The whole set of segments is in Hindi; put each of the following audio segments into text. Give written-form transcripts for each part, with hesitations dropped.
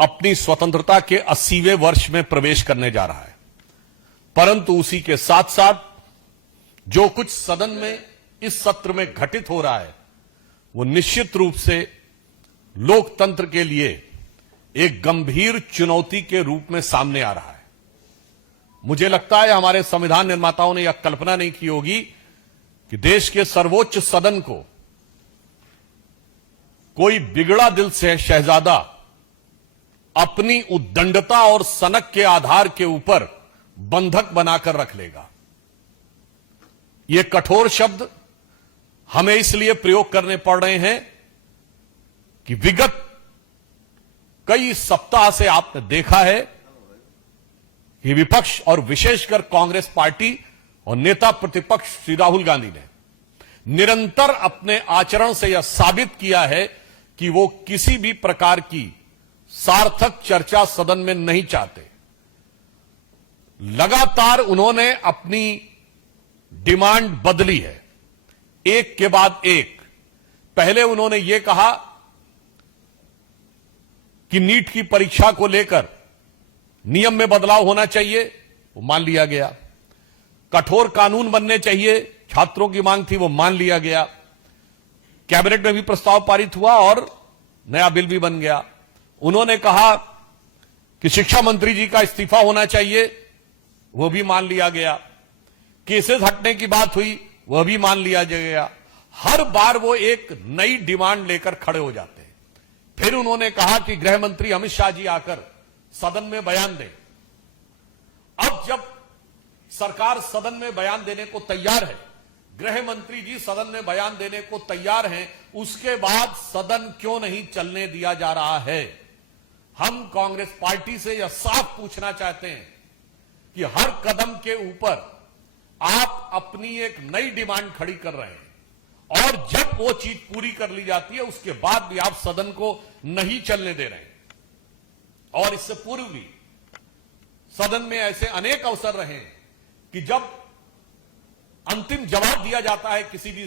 अपनी स्वतंत्रता के 80वें वर्ष में प्रवेश करने जा रहा है, परंतु उसी के साथ साथ जो कुछ सदन में इस सत्र में घटित हो रहा है वो निश्चित रूप से लोकतंत्र के लिए एक गंभीर चुनौती के रूप में सामने आ रहा है। मुझे लगता है हमारे संविधान निर्माताओं ने यह कल्पना नहीं की होगी कि देश के सर्वोच्च सदन को कोई बिगड़ा दिल से शहजादा अपनी उद्दंडता और सनक के आधार के ऊपर बंधक बनाकर रख लेगा। ये कठोर शब्द हमें इसलिए प्रयोग करने पड़ रहे हैं कि विगत कई सप्ताह से आपने देखा है कि विपक्ष और विशेषकर कांग्रेस पार्टी और नेता प्रतिपक्ष श्री राहुल गांधी ने निरंतर अपने आचरण से यह साबित किया है कि वो किसी भी प्रकार की सार्थक चर्चा सदन में नहीं चाहते। लगातार उन्होंने अपनी डिमांड बदली है, एक के बाद एक। पहले उन्होंने यह कहा कि नीट की परीक्षा को लेकर नियम में बदलाव होना चाहिए, वो मान लिया गया। कठोर कानून बनने चाहिए, छात्रों की मांग थी, वो मान लिया गया। कैबिनेट में भी प्रस्ताव पारित हुआ और नया बिल भी बन गया। उन्होंने कहा कि शिक्षा मंत्री जी का इस्तीफा होना चाहिए, वह भी मान लिया गया। केसेस हटने की बात हुई, वह भी मान लिया गया। हर बार वो एक नई डिमांड लेकर खड़े हो जाते हैं। फिर उन्होंने कहा कि गृह मंत्री अमित शाह जी आकर सदन में बयान दें। अब जब सरकार सदन में बयान देने को तैयार है, गृह मंत्री जी सदन में बयान देने को तैयार हैं, उसके बाद सदन क्यों नहीं चलने दिया जा रहा है? हम कांग्रेस पार्टी से यह साफ पूछना चाहते हैं कि हर कदम के ऊपर आप अपनी एक नई डिमांड खड़ी कर रहे हैं और जब वो चीज पूरी कर ली जाती है उसके बाद भी आप सदन को नहीं चलने दे रहे हैं। और इससे पूर्व भी सदन में ऐसे अनेक अवसर रहे हैं कि जब अंतिम जवाब दिया जाता है किसी भी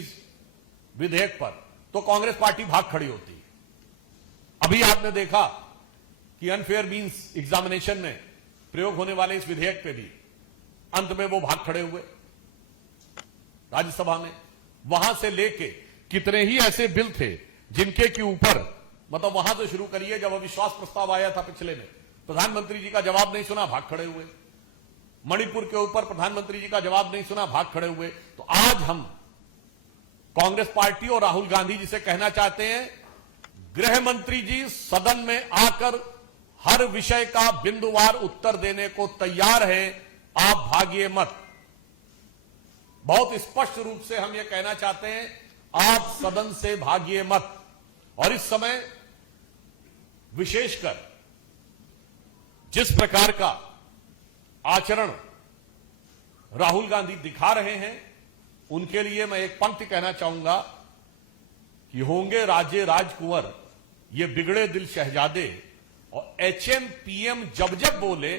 विधेयक पर तो कांग्रेस पार्टी भाग खड़ी होती है। अभी आपने देखा कि अनफेयर मींस एग्जामिनेशन में प्रयोग होने वाले इस विधेयक पे भी अंत में वो भाग खड़े हुए राज्यसभा में। वहां से लेके कितने ही ऐसे बिल थे जिनके के ऊपर मतलब वहां से शुरू करिए, जब अविश्वास प्रस्ताव आया था पिछले में, प्रधानमंत्री जी का जवाब नहीं सुना, भाग खड़े हुए। मणिपुर के ऊपर प्रधानमंत्री जी का जवाब नहीं सुना, भाग खड़े हुए। तो आज हम कांग्रेस पार्टी और राहुल गांधी जी से कहना चाहते हैं, गृह मंत्री जी सदन में आकर हर विषय का बिंदुवार उत्तर देने को तैयार हैं, आप भागिए मत। बहुत स्पष्ट रूप से हम यह कहना चाहते हैं, आप सदन से भागिए मत। और इस समय विशेषकर जिस प्रकार का आचरण राहुल गांधी दिखा रहे हैं, उनके लिए मैं एक पंक्ति कहना चाहूंगा कि होंगे राजे राजकुंवर ये बिगड़े दिल शहजादे, और HM PM जब जब बोले